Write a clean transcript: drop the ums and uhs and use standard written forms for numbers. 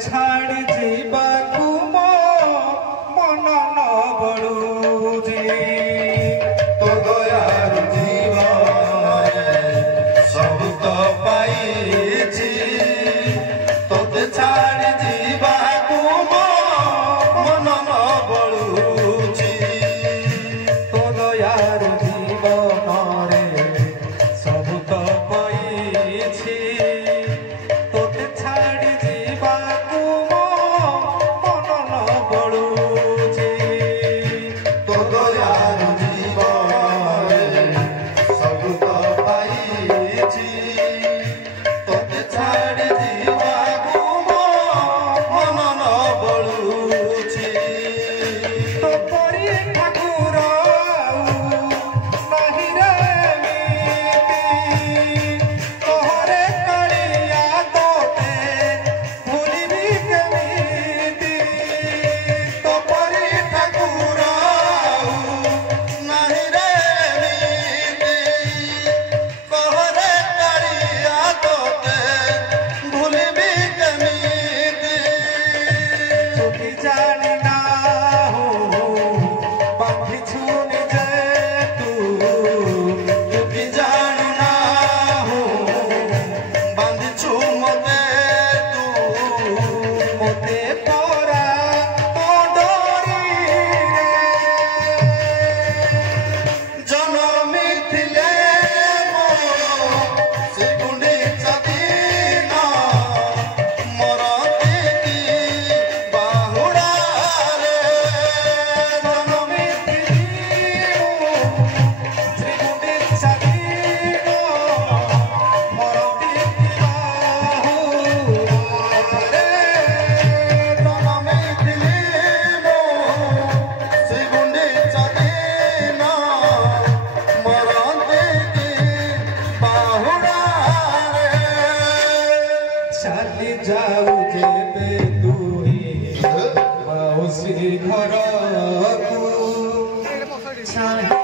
छाड़ी जीवाकू मो मन न बड़ुजी तो दयार जीवन सब तो पाइछि तोते छाड़ी जीवाकू मो मन न बड़ुछि तो दयार जीवन रे सब तो पाइछि तोते छाड़ी जीवाकू मो मन न बड़ुजी तो दयार जीवन सब तो पाइछि तोते छाड़ी जीवाकू मो मन न बड़ुछि तो परी ठाकुर नाही रे मीति तोहरे कलिया तोते भूलिबी केमिति तो परी ठाकुर नाही रे मीति कहरे कालिया तोते भूलिबी केमिति तू भी जानी ना हो बांधी छूनी जे तू भी जानी ना हो बांधिछु मते तू मोते परा तो डोरी जनमी थिले मो से गुंडी चदीना मरती की बाहुड़ा रे जनमी थिलिमु श्रीगुंडी छादीनो मरती बाहु रे जनमी थिले मो से गुंडी चदीना मरती की बाहुड़ा रे चाली जाऊ जेबे तुही माउसी घरकू चाही